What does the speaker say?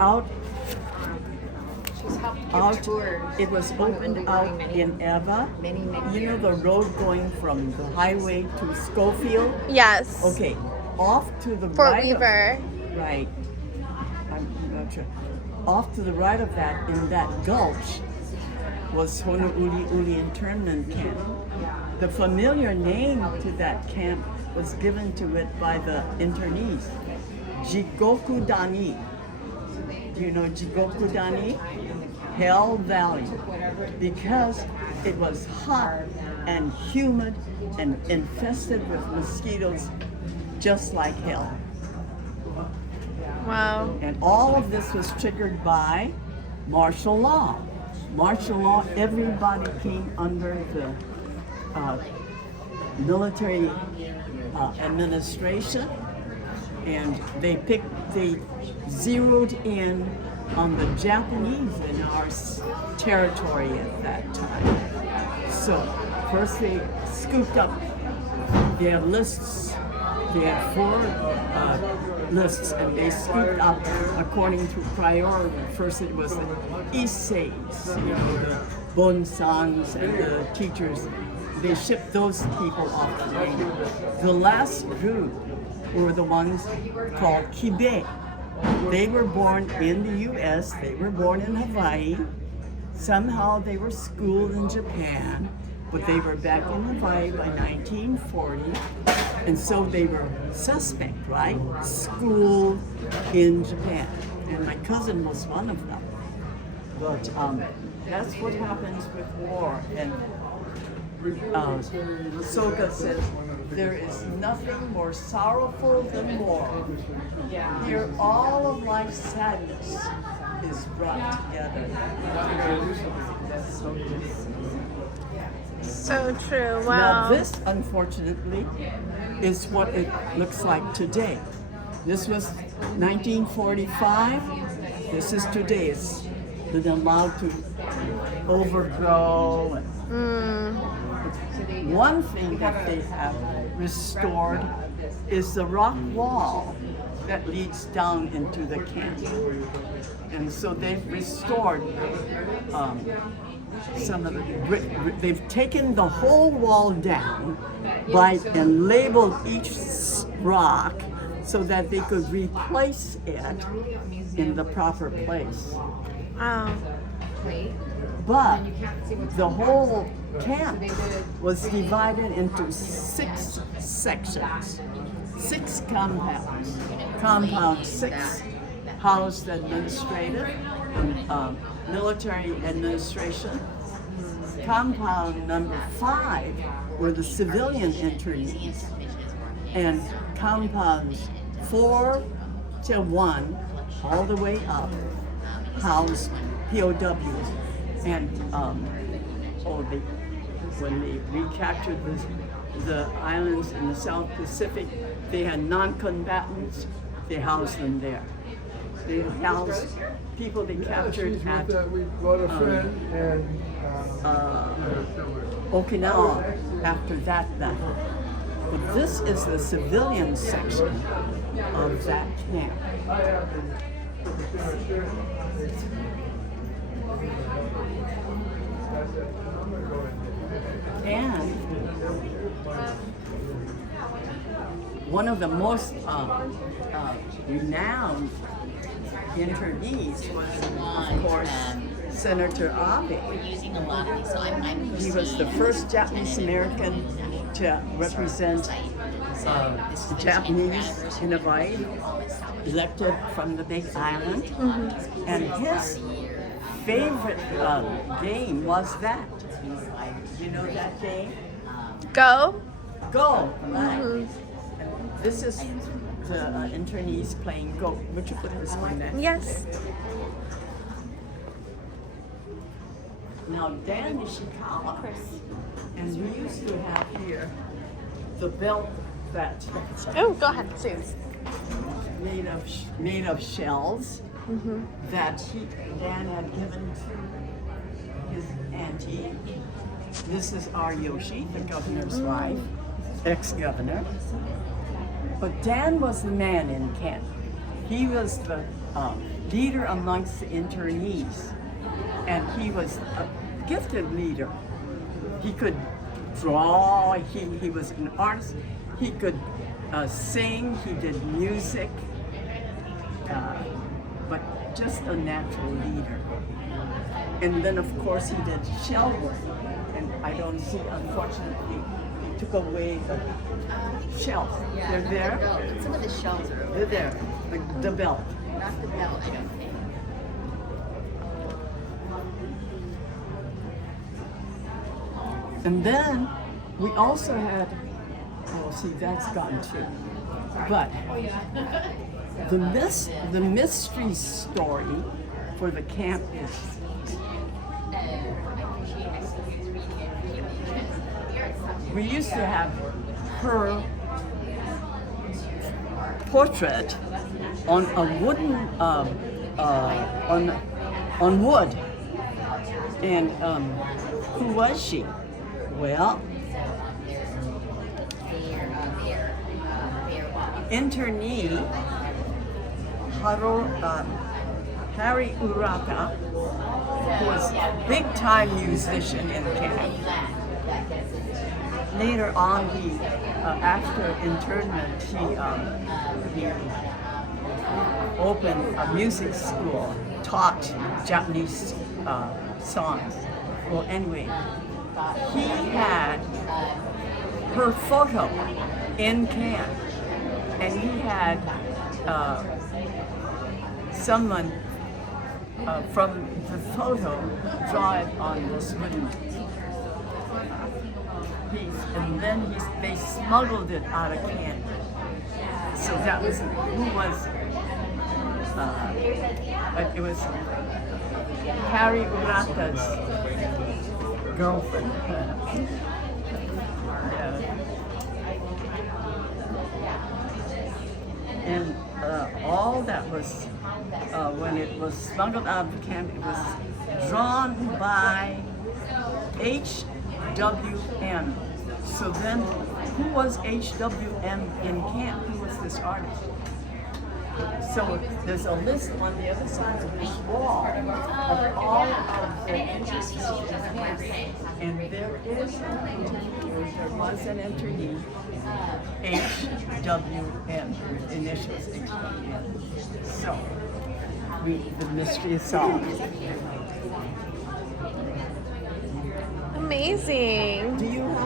Out, She's helped give out. tours. It was opened out in Eva. Many You know the road going from the highway to Schofield? Yes. Okay, off to the Fort right. Weaver. Right. I'm not sure. Off to the right of that, in that gulch, was Honouliuli Internment Camp. The familiar name to that camp was given to it by the internees, Jigokudani. Do you know Jigokudani? Hell Valley. Because it was hot and humid and infested with mosquitoes just like hell. Wow. And all of this was triggered by martial law. Martial law, everybody came under the military administration, and they zeroed in on the Japanese in our territory at that time. So first they scooped up their lists. They had 4 lists, and they scooped up according to priority. First it was the Issei's, you know, the Bonsangs and the teachers. They shipped those people off to England. The last group were the ones called Kibe. They were born in the U.S., they were born in Hawaii. Somehow they were schooled in Japan, but they were back in Hawaii by 1940. And so they were suspect, right? Schooled in Japan. And my cousin was one of them. But that's what happens with war. And Soka says, there is nothing more sorrowful than war. Here all of life's sadness is brought together. So true. Now Wow. this, unfortunately, is what it looks like today. This was 1945. This is today. It's been allowed to overgrow. One thing that they have restored is the rock wall that leads down into the camp. And so they've restored some of the, they've taken the whole wall down and labeled each rock so that they could replace it in the proper place. Wow. But the whole camp was divided into 6 sections, 6 compounds. Compound 6 housed administrative, military administration. Compound number 5 were the civilian internees, and compounds 4 to 1 all the way up housed POWs. And when they recaptured the islands in the South Pacific, they had non-combatants. They housed them there. They housed people they captured at Okinawa after that battle. But this is the civilian section of that camp. And one of the most renowned internees was, of course, Senator Abe. Using a lot of these, so I'm He was the first Japanese American to represent the Japanese in Hawaii, elected from the Big Island. And his favorite game was that. You know that game? Go. Go! Right. This is the internees playing Go. Would you put this on that? Yes. Now, Dan Nishikawa, and we used to have here the belt that Oh, go ahead, Suze. made of shells that Dan had given to his auntie. This is our Yoshi, the governor's wife, ex-governor. But Dan was the man in camp. He was the leader amongst the internees. And he was a gifted leader. He could draw, he was an artist, he could sing, he did music, but just a natural leader. And then of course he did shell work, and I don't see, unfortunately, he took away the shells. They're there? Some of the shells are over They're there, the belt. not the belt, I don't think. And then we also had, oh, see, that's gone too. But the mystery story for the camp is we used to have her portrait on a wooden on wood. And who was she? Well, internee Harry Urata, who was a big-time musician in camp. Later on, after internment, he opened a music school, taught Japanese songs. Well, anyway, he had her photo in camp, and he had someone from the photo draw it on this wooden piece, and then they smuggled it out of camp. So that was who was it was Harry Urata's girlfriend. Yeah. And all that was, when it was smuggled out of the camp, it was drawn by HWM. So then, who was HWM in camp? Who was this artist? So there's a list on the other side of this wall of all of the internees, and there was an internee, HWM, initials HWM. So the mystery is solved. Amazing. Do you have